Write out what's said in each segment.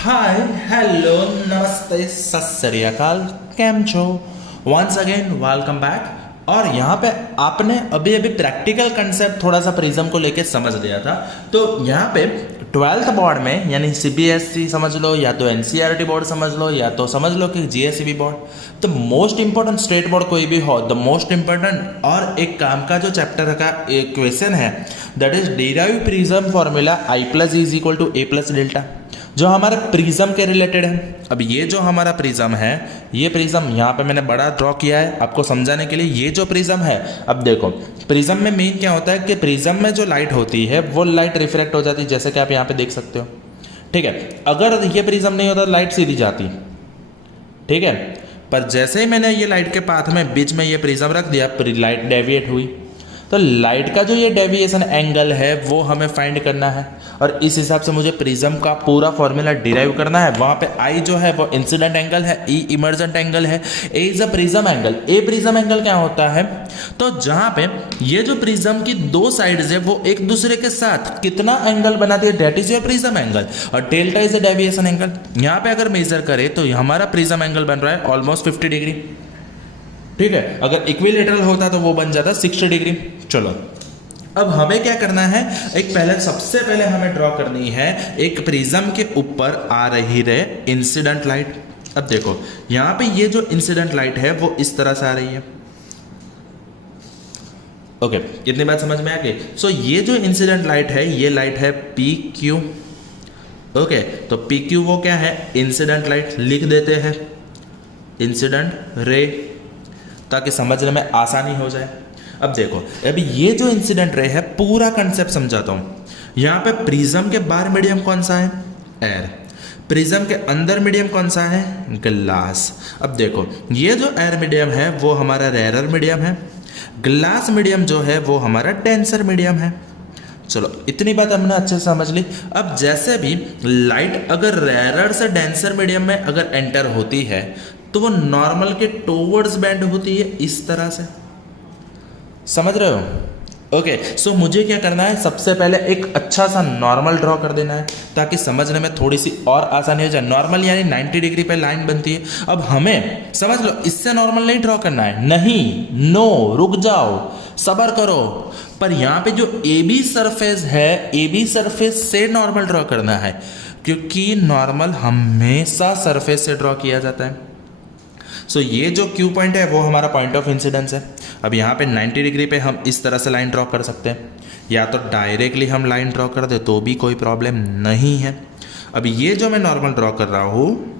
Hi hello नमस्ते सत श्री अकाल केम छो वंस अगेन वेलकम बैक। और यहाँ पे आपने अभी अभी प्रैक्टिकल कंसेप्ट थोड़ा सा प्रिज्म को लेके समझ लिया था। तो यहाँ पे 12th बोर्ड में यानी सीबीएसई समझ लो या तो एनसीईआरटी बोर्ड समझ लो या तो समझ लो कि जीएसईबी बोर्ड, तो मोस्ट इंपॉर्टेंट स्टेट बोर्ड कोई भी हो, द मोस्ट इंपॉर्टेंट और एक काम का जो चैप्टर का एक क्वेश्चन है that is derive prism formula I plus is equal to A plus delta, जो हमारे प्रिज्म के रिलेटेड है। अब ये जो हमारा प्रिज्म है, ये प्रिज्म यहाँ पे मैंने बड़ा ड्रॉ किया है आपको समझाने के लिए। ये जो प्रिज्म है, अब देखो प्रिज्म में मेन क्या होता है कि प्रिज्म में जो लाइट होती है वो लाइट रिफ्रैक्ट हो जाती है, जैसे कि आप यहाँ पे देख सकते हो। ठीक है, अगर ये प्रिज्म नहीं होता लाइट सीधी जाती, ठीक है, पर जैसे ही मैंने ये लाइट के पाथ में बीच में ये प्रिज्म रख दिया, लाइट डेविएट हुई। तो लाइट का जो ये डेविएशन एंगल है वो हमें फाइंड करना है और इस हिसाब से मुझे प्रिज्म का पूरा फॉर्मूला डिराइव करना है। वहाँ पे I जो है वो इंसिडेंट एंगल है, E इमर्जेंट एंगल है, A is a prism angle. A prism angle क्या होता है, तो जहाँ पे ये जो प्रिज्म की दो साइड्स है वो एक दूसरे के साथ कितना एंगल बनाती है, that is your prism angle. और delta is a deviation angle. यहाँ पे अगर मेजर करें तो हमारा प्रिज्म एंगल बन रहा है ऑलमोस्ट 50 डिग्री। ठीक है, अगर इक्विलेटरल होता तो वो बन जाता 60 डिग्री। चलो अब हमें क्या करना है, सबसे पहले हमें ड्रॉ करनी है एक प्रिज्म के ऊपर आ रही रे इंसिडेंट लाइट। अब देखो यहां पे ये जो इंसिडेंट लाइट है वो इस तरह से आ रही है। ओके, इतनी बात समझ में आ गई। सो ये जो इंसिडेंट लाइट है ये लाइट है PQ। ओके, तो PQ वो क्या है, इंसिडेंट लाइट। लिख देते हैं इंसिडेंट रे ताकि समझने में आसानी हो जाए। अब देखो अभी ये जो इंसिडेंट रे है पूरा कंसेप्ट समझाता हूं। यहाँ पे प्रिज्म के बाहर मीडियम कौन सा है, एयर। प्रिज्म के अंदर मीडियम कौन सा है, ग्लास। अब देखो ये जो एयर मीडियम है वो हमारा रेयर मीडियम है, ग्लास मीडियम जो है वो हमारा डेंसर मीडियम है। चलो इतनी बात हमने अच्छे से समझ ली। अब जैसे भी लाइट अगर रेयर से डेंसर मीडियम में अगर एंटर होती है तो वो नॉर्मल के टुवर्ड्स बेंड होती है इस तरह से, समझ रहे हो। ओके, सो मुझे क्या करना है, सबसे पहले एक अच्छा सा नॉर्मल ड्रॉ कर देना है ताकि समझने में थोड़ी सी और आसानी हो जाए। नॉर्मल यानी 90 डिग्री पे लाइन बनती है। अब हमें समझ लो इससे नॉर्मल नहीं ड्रॉ करना है, नहीं, नो, रुक जाओ, सब्र करो। पर यहाँ पे जो AB सरफेस है, AB सरफेस से नॉर्मल ड्रॉ करना है क्योंकि नॉर्मल हमेशा सरफेस से ड्रॉ किया जाता है। सो ये जो Q पॉइंट है वो हमारा पॉइंट ऑफ इंसिडेंस है। अब यहाँ पे 90 डिग्री पे हम इस तरह से लाइन ड्रॉ कर सकते हैं, या तो डायरेक्टली हम लाइन ड्रॉ कर दे तो भी कोई प्रॉब्लम नहीं है। अब ये जो मैं नॉर्मल ड्रॉ कर रहा हूँ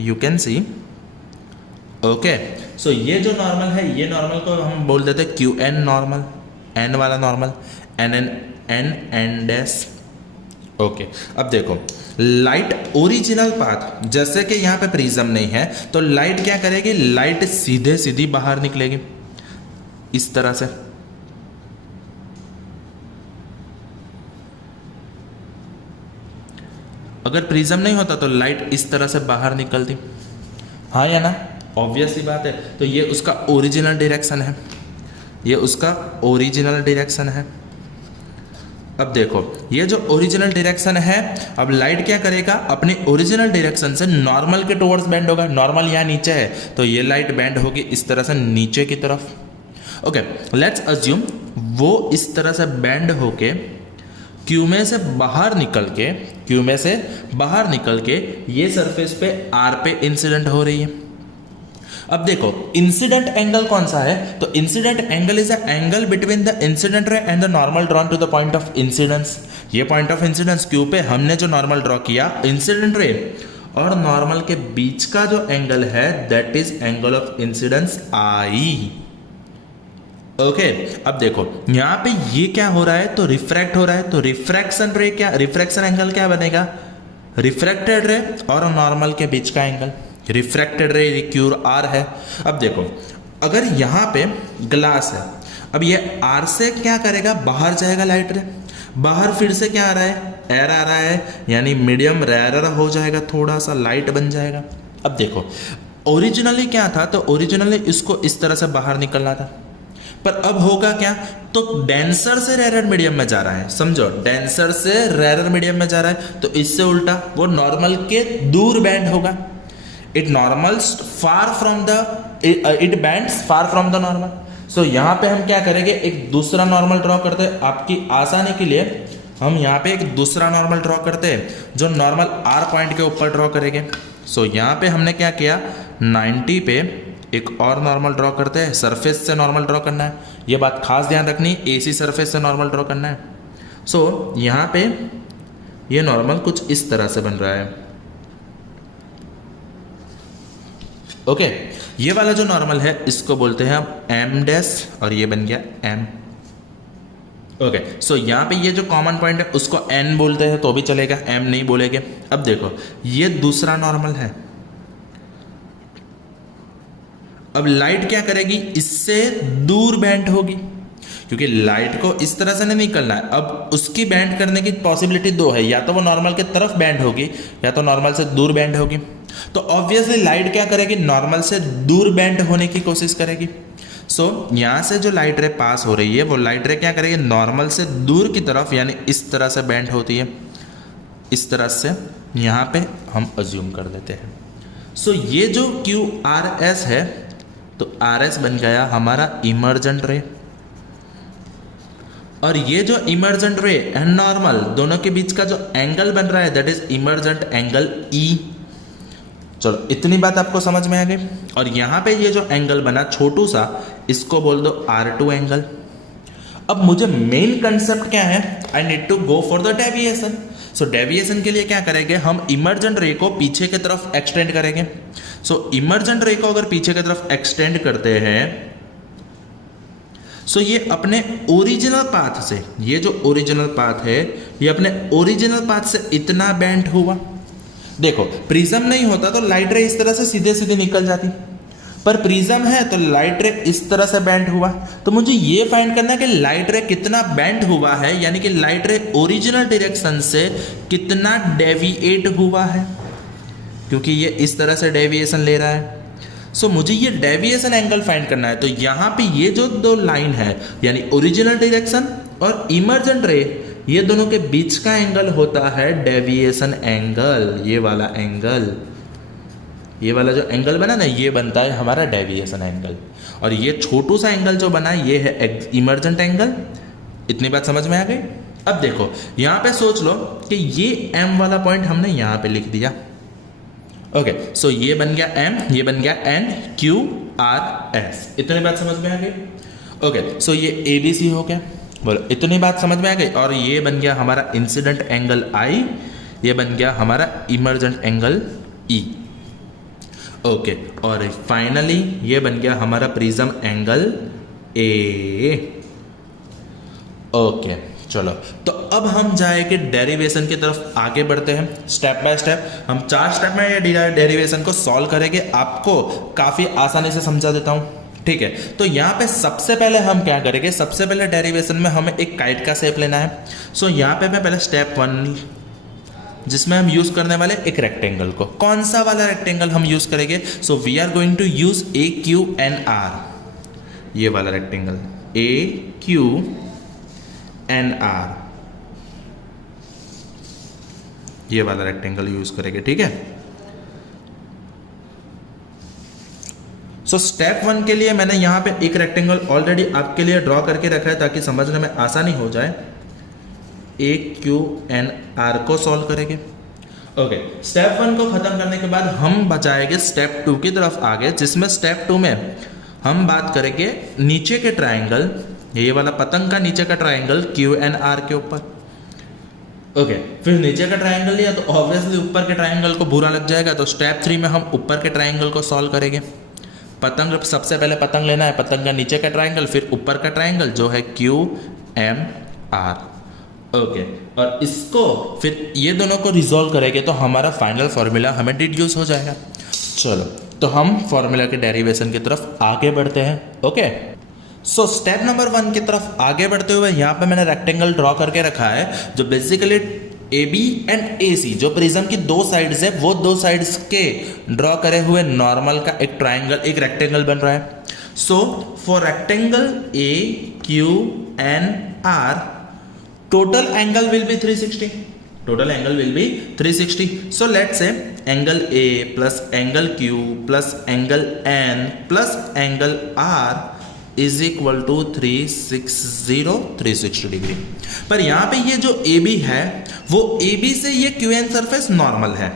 यू कैन सी। ओके, सो ये जो नॉर्मल है ये नॉर्मल को हम बोल देते QN नॉर्मल, N वाला नॉर्मल, N डैश। ओके, अब देखो लाइट ओरिजिनल पाथ, जैसे कि यहाँ पे प्रिज्म नहीं है तो लाइट क्या करेगी, लाइट सीधे सीधी बाहर निकलेगी इस तरह से। अगर प्रिज्म नहीं होता तो लाइट इस तरह से बाहर निकलती, हाँ या ना, ऑब्वियस सी बात है। तो ये उसका ओरिजिनल डायरेक्शन है, ये उसका ओरिजिनल डायरेक्शन है। अब देखो ये जो ओरिजिनल डायरेक्शन है, अब लाइट क्या करेगा, अपने ओरिजिनल डायरेक्शन से नॉर्मल के टुवर्ड्स बेंड होगा। नॉर्मल यहाँ नीचे है तो ये लाइट बेंड होगी इस तरह से नीचे की तरफ। ओके, लेट्स अज्यूम वो इस तरह से बेंड होके Q में से बाहर निकल के ये सरफेस पे R पे इंसिडेंट हो रही है। अब देखो इंसिडेंट एंगल कौन सा है, तो incident angle is the angle between the incident ray and the normal drawn to the point of incidence. ये पॉइंट ऑफ इंसिडेंस Q पे हमने जो नॉर्मल ड्रॉ किया, इंसिडेंट रे और नॉर्मल के बीच का जो एंगल है that is angle of incidence I। Okay, अब देखो यहाँ पे ये क्या हो रहा है, तो रिफ्रैक्ट हो रहा है। तो रिफ्रैक्शन एंगल क्या बनेगा, रिफ्रैक्टेड रे और नॉर्मल के बीच का एंगल। रिफ्रैक्टेड रे QR है। अब देखो अगर यहाँ पे ग्लास है, अब ये R से क्या करेगा, बाहर जाएगा लाइट रे, बाहर फिर से क्या आ रहा है, एयर आ रहा है, यानी मीडियम रेयर हो जाएगा, थोड़ा सा लाइट बन जाएगा। अब देखो ओरिजिनली क्या था, तो ओरिजिनली इसको इस तरह से बाहर निकलना था, पर अब होगा क्या, तो डेंसर से रेयर मीडियम में जा रहा है, समझो डेंसर से रेयर मीडियम में जा रहा है, तो इससे उल्टा वो नॉर्मल के दूर बैंड होगा। It normals far from the, it bends far from the normal. So यहाँ पे हम क्या करेंगे, एक दूसरा नॉर्मल ड्रॉ करते हैं। आपकी आसानी के लिए हम यहाँ पे एक दूसरा नॉर्मल ड्रॉ करते हैं, जो नॉर्मल आर पॉइंट के ऊपर ड्रॉ करेंगे। सो यहाँ पे हमने क्या किया, 90 पे एक और नॉर्मल ड्रॉ करते हैं, सरफेस से नॉर्मल ड्रॉ करना है, ये बात खास ध्यान रखनी, एसी सरफेस से नॉर्मल ड्रॉ करना है। सो यहाँ पे ये नॉर्मल कुछ इस तरह से बन रहा है। ओके, ये वाला जो नॉर्मल है इसको बोलते हैं हम एम डैश, और ये बन गया एम। ओके, सो यहाँ पे ये जो कॉमन पॉइंट है उसको एन बोलते हैं तो भी चलेगा, एम नहीं बोलेंगे। अब देखो ये दूसरा नॉर्मल है। अब लाइट क्या करेगी, इससे दूर बैंड होगी, क्योंकि लाइट को इस तरह से नहीं निकलना है। अब उसकी बैंड करने की पॉसिबिलिटी दो है, या तो वो नॉर्मल के तरफ बैंड होगी या तो नॉर्मल से दूर बैंड होगी। तो ऑब्वियसली लाइट क्या करेगी, नॉर्मल से दूर बैंड होने की कोशिश करेगी। सो यहाँ से जो लाइट रे पास हो रही है वो लाइट रे क्या करेगी, नॉर्मल से दूर की तरफ, यानी इस तरह से बैंड होती है, इस तरह से यहाँ पे हम अज्यूम कर लेते हैं। सो ये जो क्यू आर एस है, तो आर एस बन गया हमारा इमर्जेंट रे, और ये जो इमर्जेंट रे एंड नॉर्मल दोनों के बीच का जो एंगल बन रहा है that is emergent angle E. चलो इतनी बात आपको समझ में आ गई। और यहाँ पे ये जो एंगल बना छोटू सा, इसको बोल दो R2 एंगल। अब मुझे मेन कंसेप्ट क्या है, I need to go for the deviation. So deviation के लिए क्या करेंगे, हम इमर्जेंट रे को पीछे की तरफ एक्सटेंड करेंगे। सो इमर्जेंट रे को अगर पीछे की तरफ एक्सटेंड करते हैं, सो ये अपने ओरिजिनल पाथ से, ये जो ओरिजिनल पाथ है ये अपने ओरिजिनल पाथ से इतना बेंड हुआ। देखो प्रिज्म नहीं होता तो लाइट रे इस तरह से सीधे सीधे निकल जाती, पर प्रिज्म है तो लाइट रे इस तरह से बेंड हुआ। तो मुझे ये फाइंड करना है कि लाइट रे कितना बेंड हुआ है, यानी कि लाइट रे ओरिजिनल डायरेक्शन से कितना डेविएट हुआ है, क्योंकि ये इस तरह से डेविएशन ले रहा है। सो मुझे ये डेविएशन एंगल फाइंड करना है। तो यहाँ पे ये जो दो लाइन है, यानी ओरिजिनल डायरेक्शन और इमर्जेंट रे, ये दोनों के बीच का एंगल होता है डेविएशन एंगल। ये वाला एंगल, ये वाला जो एंगल बना ना, ये बनता है हमारा डेविएशन एंगल। और ये छोटू सा एंगल जो बना ये है इमर्जेंट एंगल। इतनी बात समझ में आ गई। अब देखो यहाँ पे सोच लो कि ये एम वाला पॉइंट हमने यहाँ पे लिख दिया। ओके, सो ये बन गया एम, ये बन गया एन, क्यू आर एस। इतनी बात समझ में आ गई। ओके, सो ये ए बी सी हो गया, बोलो इतनी बात समझ में आ गई। और ये बन गया हमारा इंसिडेंट एंगल आई, ये बन गया हमारा इमर्जेंट एंगल ई। ओके, और फाइनली ये बन गया हमारा प्रिज्म एंगल ए। ओके चलो, तो अब हम जाएंगे डेरिवेशन की तरफ आगे बढ़ते हैं स्टेप बाय स्टेप। हम 4 स्टेप में ये डेरिवेशन को सॉल्व करेंगे, आपको काफ़ी आसानी से समझा देता हूँ, ठीक है। तो यहाँ पे सबसे पहले हम क्या करेंगे, सबसे पहले डेरिवेशन में हमें एक काइट का शेप लेना है। सो यहाँ पे मैं पहले स्टेप 1 जिसमें हम यूज़ करने वाले एक रेक्टेंगल को, कौन सा वाला रेक्टेंगल हम यूज़ करेंगे, so we are going to use A Q N R, ये वाला rectangle A Q N R, ये वाला रेक्टेंगल यूज करेंगे, ठीक है। सो स्टेप 1 के लिए मैंने यहां पे एक रेक्टेंगल ऑलरेडी आपके लिए ड्रॉ करके रखा है ताकि समझने में आसानी हो जाए। ए क्यू एन आर को सॉल्व करेंगे। ओके, स्टेप 1 को खत्म करने के बाद हम बचाएंगे स्टेप 2 की तरफ आगे, जिसमें स्टेप 2 में हम बात करेंगे नीचे के ट्राइंगल, ये वाला पतंग का नीचे का ट्राइंगल क्यू एन आर के ऊपर। ओके, फिर नीचे का ट्राइंगल लिया तो ऑब्वियसली ऊपर के ट्राइंगल को बुरा लग जाएगा, तो स्टेप 3 में हम ऊपर के ट्राइंगल को सॉल्व करेंगे। पतंग, सबसे पहले पतंग लेना है, पतंग का नीचे का ट्राइंगल, फिर ऊपर का ट्राइंगल जो है क्यू एम आर। ओके, और इसको फिर ये दोनों को रिजॉल्व करेंगे तो हमारा फाइनल फॉर्मूला हमें डिड्यूस हो जाएगा। चलो, तो हम फॉर्मूला के डेरिवेशन की तरफ आगे बढ़ते हैं। ओके, सो स्टेप नंबर 1 की तरफ आगे बढ़ते हुए यहाँ पे मैंने रेक्टेंगल ड्रॉ करके रखा है, जो बेसिकली ए बी एंड ए सी जो प्रिज्म की 2 साइड्स है, वो 2 साइड्स के ड्रॉ करे हुए नॉर्मल का एक ट्राइंगल, एक रेक्टेंगल बन रहा है। So for rectangle A Q N R total angle will be 360. Total angle will be 360. So let's say angle A plus angle Q plus angle N plus angle R is equal to 360 degree. पर यहाँ पे ये जो AB है वो AB से ये QN surface normal है.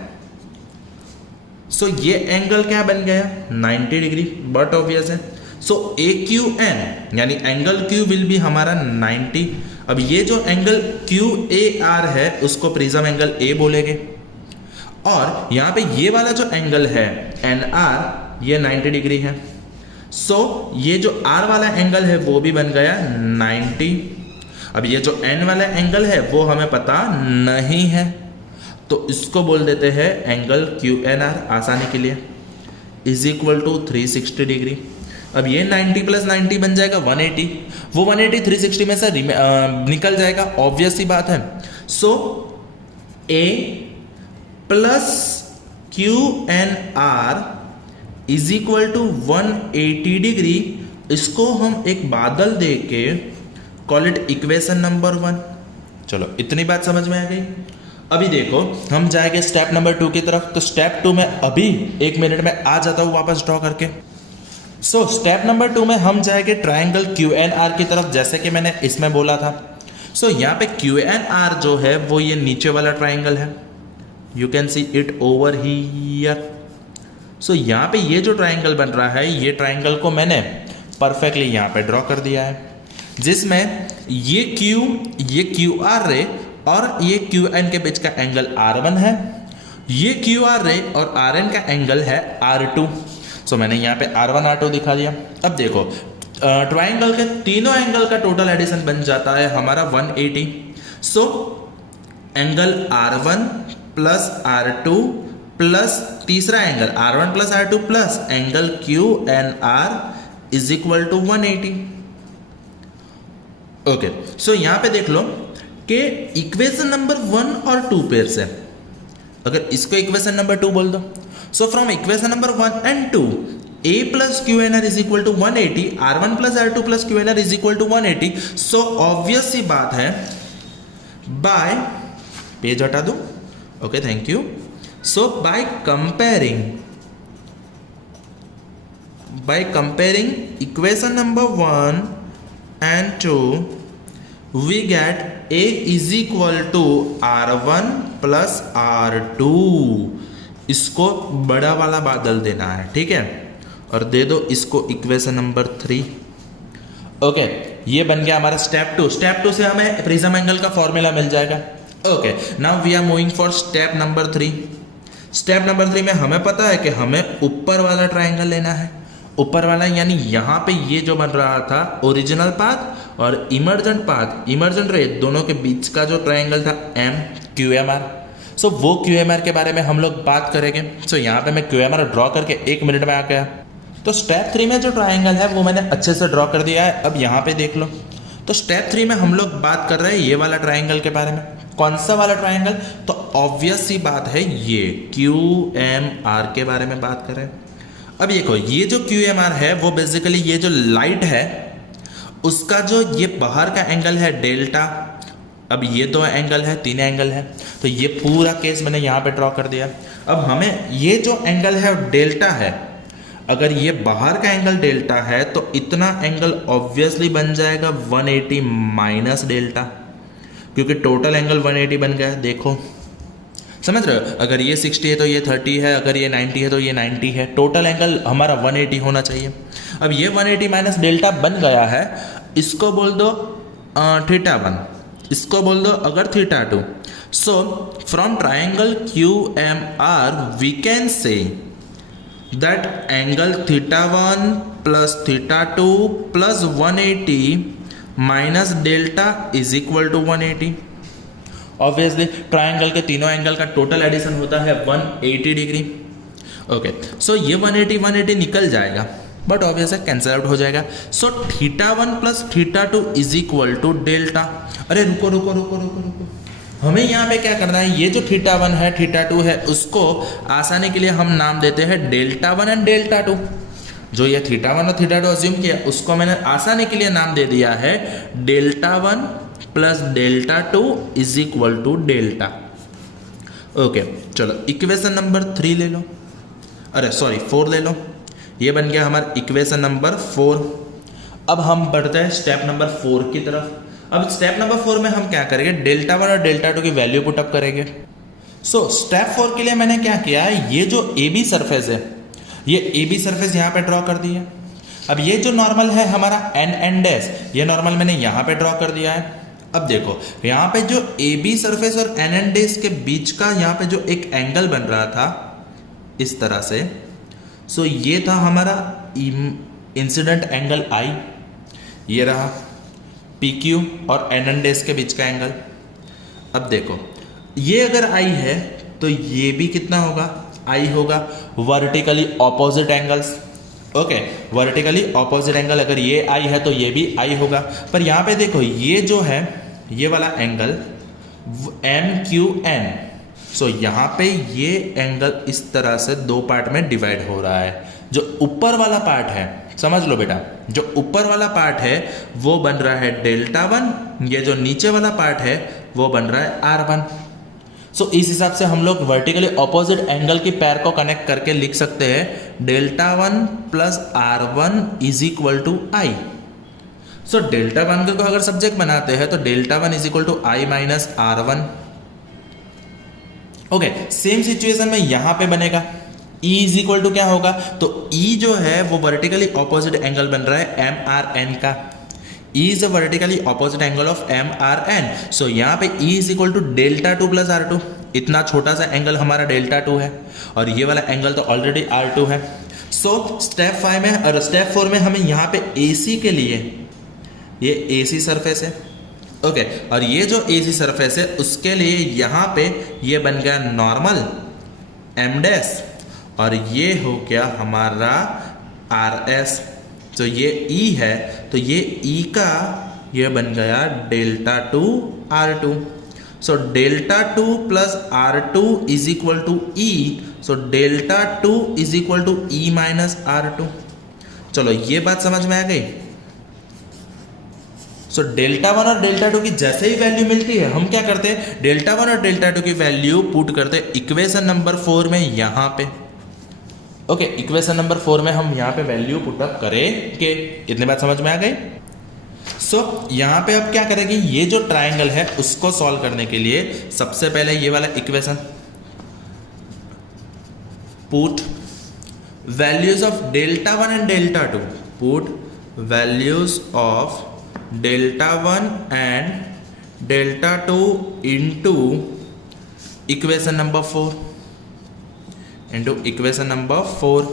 सो ये एंगल क्या बन गया 90 डिग्री. बट ऑब्वियस है. सो AQN यानी एंगल Q विल भी हमारा 90. अब ये जो एंगल QAR है उसको प्रिज्म एंगल A बोलेंगे और यहाँ पे ये वाला जो एंगल है NR ये 90 डिग्री है. सो ये जो R वाला एंगल है वो भी बन गया 90. अब ये जो N वाला एंगल है वो हमें पता नहीं है तो इसको बोल देते हैं एंगल QNR आसानी के लिए इज इक्वल टू 360 डिग्री. अब ये 90 प्लस 90 बन जाएगा 180. वो 180 360 में से निकल जाएगा. ऑब्वियस सी बात है. So A plus QNR is equal to 180 degree. इसको हम एक बादल दे के कॉल इट इक्वेशन नंबर 1. चलो इतनी बात समझ में आ गई. अभी देखो हम जाएंगे स्टेप नंबर 2 की तरफ. तो स्टेप 2 में अभी 1 मिनट में आ जाता हूँ वापस ड्रॉ करके. सो स्टेप नंबर 2 में हम जाएंगे ट्रायंगल QNR की तरफ जैसे कि मैंने इसमें बोला था. सो यहाँ पे QNR जो है वो ये नीचे वाला ट्रायंगल है. You can see it over here. So यहाँ पे ये जो ट्रायंगल बन रहा है ये ट्रायंगल को मैंने परफेक्टली यहाँ पे ड्रॉ कर दिया है जिसमें ये QR रे और ये QN के बीच का एंगल R1 है. ये QR रे और RN का एंगल है R2. सो मैंने यहाँ पे R1 R2 दिखा दिया. अब देखो ट्रायंगल के तीनों एंगल का टोटल एडिशन बन जाता है हमारा 180. So angle R1 plus R2 plus तीसरा angle R1 plus R2 plus angle QNR is equal to 180. Okay. So यहाँ पे देख लो कि इक्वेशन नंबर 1 और 2 पेयर से अगर इसको इक्वेशन नंबर 2 बोल दो. So from equation number 1 and 2, A plus QNR is equal to 180, R1 plus R2 plus QNR is equal to 180. So obvious सी बात है by पेज हटा दो. Okay, thank you. So by comparing equation number 1 and 2, we get A is equal to R1 plus R2. इसको बड़ा वाला बादल देना है. ठीक है. और दे दो इसको इक्वेशन नंबर 3. ओके. ये बन गया हमारा स्टेप 2. स्टेप 2 से हमें प्रिज्म एंगल का फॉर्मूला मिल जाएगा. Okay. Now we are moving for step number 3. Step number 3 में हमें पता है कि हमें ऊपर वाला ट्रायंगल लेना है. ऊपर वाला यानी यहाँ पे ये जो बन रहा था ओरिजिनल पाथ और इमर्जेंट पाथ, इमर्जेंट रे दोनों के बीच का जो ट्रायंगल था QMR. सो वो QMR के बारे में हम लोग बात करेंगे. सो यहाँ पे मैं QMR ड्रॉ करके 1 मिनट में आ गया. तो स्टेप 3 में जो ट्रायंगल है वो मैंने अच्छे से ड्रॉ कर दिया है. अब यहाँ पे देख लो. तो स्टेप 3 में हम लोग बात कर रहे हैं ये वाला ट्रायंगल के बारे में. कौन सा वाला ट्रायंगल? तो ऑब्वियस सी बात है ये QMR के बारे में बात कर रहे हैं. अब देखो ये जो QMR है वो बेसिकली ये जो लाइट है उसका जो ये बाहर का एंगल है डेल्टा. अब ये 2 एंगल है, 3 एंगल है. तो ये पूरा केस मैंने यहाँ पे ड्रॉ कर दिया. अब हमें ये जो एंगल है डेल्टा है, अगर ये बाहर का एंगल डेल्टा है तो इतना एंगल ऑब्वियसली बन जाएगा 180 माइनस डेल्टा, क्योंकि टोटल एंगल 180 बन गया. देखो समझ रहे हो. अगर ये 60 है तो ये 30 है, अगर ये 90 है तो ये 90 है. टोटल एंगल हमारा 180 होना चाहिए. अब ये 180 माइनस डेल्टा बन गया है. इसको बोल दो θ1, इसको बोल दो अगर θ2. So from triangle QMR we can say that angle θ1 plus θ2 plus 180 minus delta is equal to 180. Obviously triangle के तीनों एंगल का टोटल एडिशन होता है 180 डिग्री. ओके. सो ये 180 निकल जाएगा बट ऑब्वियस है कैंसिल आउट हो जाएगा. So θ1 plus θ2 is equal to delta. अरे रुको, हमें यहाँ पे क्या करना है, ये जो θ1 है θ2 है उसको आसानी के लिए हम नाम देते हैं डेल्टा 1 एंड डेल्टा 2. जो ये थीटा 1 और थीटा 2 अज्यूम किया उसको मैंने आसानी के लिए नाम दे दिया है delta 1 plus delta 2 is equal to delta. Okay, चलो इक्वेशन नंबर 3 ले लो, अरे सॉरी 4 ले लो। ये बन गया हमारा इक्वेशन नंबर 4। अब हम बढ़ते हैं स्टेप नंबर 4 की तरफ। अब स्टेप नंबर 4 में हम क्या करेंगे, डेल्टा 1 और डेल्टा 2 की वैल्यू पुटअप करेंगे। सो स्टेप 4 के लिए मैंने क्या किया है, ये जो ए बी सरफेस है, ये ए बी सरफेस यहाँ पे ड्रॉ कर दिया। अब ये जो नॉर्मल है हमारा एन एन डैश, ये नॉर्मल मैंने यहाँ पे ड्रॉ कर दिया है। अब देखो यहाँ पे जो ए बी सरफेस और एन एन डैश के बीच का यहाँ पे जो एक एंगल बन रहा था इस तरह से, सो ये था हमारा इंसिडेंट एंगल आई, ये रहा पी क्यू और एन एन डैश के बीच का एंगल। अब देखो ये अगर आई है तो ये भी कितना होगा, आई होगा। Vertically opposite angles, okay, vertically opposite angle, अगर ये आई है तो ये भी आई होगा। पर यहाँ पे देखो ये जो है ये वाला एंगल एम क्यू एन, सो यहाँ पे ये एंगल इस तरह से दो पार्ट में डिवाइड हो रहा है। जो ऊपर वाला पार्ट है, समझ लो बेटा, जो ऊपर वाला पार्ट है वो बन रहा है डेल्टा 1, ये जो नीचे वाला पार्ट है वो बन रहा है R1। सो इस हिसाब से हम लोग वर्टिकली ऑपोजिट एंगल की पैर को कनेक्ट करके लिख सकते हैं delta 1 plus R1 is equal to I. So delta 1 को अगर सब्जेक्ट बनाते हैं तो delta 1 is equal to I minus R1। Okay, same situation में यहां पे बनेगा E इज इक्वल टू क्या होगा, तो E जो है वो वर्टिकली ऑपोजिट एंगल बन रहा है MRN का। E is a vertically opposite angle of MRN. So यहाँ पे E is equal to delta 2 plus R2। इतना छोटा सा एंगल हमारा डेल्टा 2 है और ये वाला एंगल तो ऑलरेडी R2 है। सो स्टेप 5 में और स्टेप 4 में हमें यहाँ पे AC के लिए ये AC सरफेस है, ओके, और ये जो AC सरफेस है उसके लिए यहाँ पे ये बन गया नॉर्मल M डैश और ये हो गया हमारा RS। तो ये E है तो ये E का ये बन गया delta 2 R2। So delta 2 plus R2 is equal to E, so delta 2 is equal to E minus R2। चलो ये बात समझ में आ गई। सो डेल्टा 1 और डेल्टा 2 की जैसे ही वैल्यू मिलती है हम क्या करते हैं, डेल्टा 1 और डेल्टा 2 की वैल्यू पुट करते हैं इक्वेशन नंबर 4 में यहाँ पे। ओके, इक्वेशन नंबर 4 में हम यहाँ पे वैल्यू पुटअप करेंगे। इतनी बात समझ में आ गई। सो यहाँ पे अब क्या करेंगे, ये जो ट्राइंगल है उसको सॉल्व करने के लिए सबसे पहले ये वाला equation put values of delta 1 and delta 2, put values of delta 1 and delta 2 into equation number 4 into equation number 4।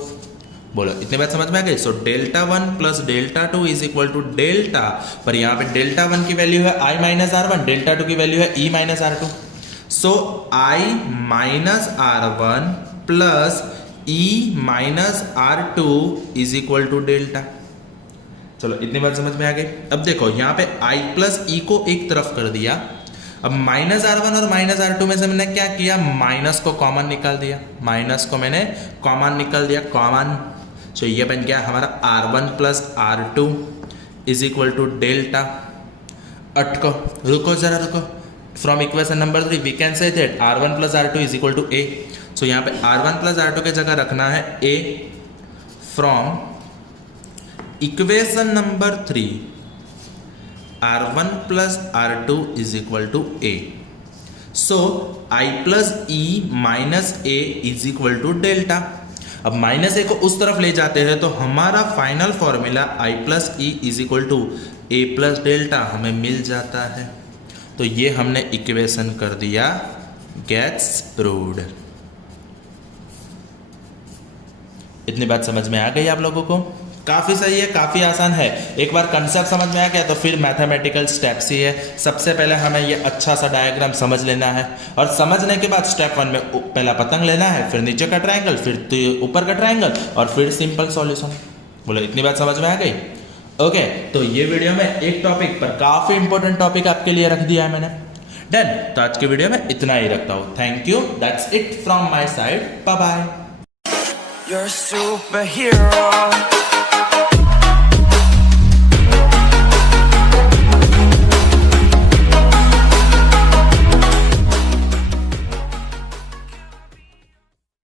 बोलो इतनी बात समझ में आ गई। So delta 1 plus delta 2 is equal to delta, पर यहाँ पे डेल्टा 1 की वैल्यू है I माइनस R1, डेल्टा 2 की वैल्यू है E minus R2। So I minus R1 plus E minus R2 is equal to delta. चलो इतनी बात समझ में आ गई। अब देखो यहाँ पे I प्लस E को एक तरफ कर दिया। अब माइनस R1 और माइनस R2 में से मैंने क्या किया, माइनस को कॉमन निकाल दिया, माइनस को मैंने कॉमन निकाल दिया, कॉमन। सो ये बन गया हमारा R1 plus R2 is equal to delta. अटको, रुको जरा रुको। From equation number 3 we can say that R1 plus R2 is equal to A। So यहाँ पे R1 प्लस R2 की जगह रखना है A। From equation number 3 R1 plus R2 is equal to A. So I plus E minus A is equal to delta. अब minus ए को उस तरफ ले जाते हैं तो हमारा final formula I plus E is equal to A plus delta हमें मिल जाता है। तो ये हमने इक्वेशन कर दिया गेट्स प्रूव्ड। इतनी बात समझ में आ गई आप लोगों को? काफ़ी सही है, काफ़ी आसान है। एक बार कंसेप्ट समझ में आ गया तो फिर मैथमेटिकल स्टेप्स ही है। सबसे पहले हमें ये अच्छा सा डायग्राम समझ लेना है और समझने के बाद स्टेप 1 में पहला पतंग लेना है, फिर नीचे का ट्रायंगल, फिर ऊपर का ट्रायंगल और फिर सिंपल सॉल्यूशन। बोलो इतनी बात समझ में आ गई? ओके, तो ये वीडियो में एक टॉपिक पर काफ़ी इंपॉर्टेंट टॉपिक आपके लिए रख दिया है मैंने। डन, तो आज के वीडियो में इतना ही रखता हूँ। Thank you, that's it from my side, bye bye. You're a superhero.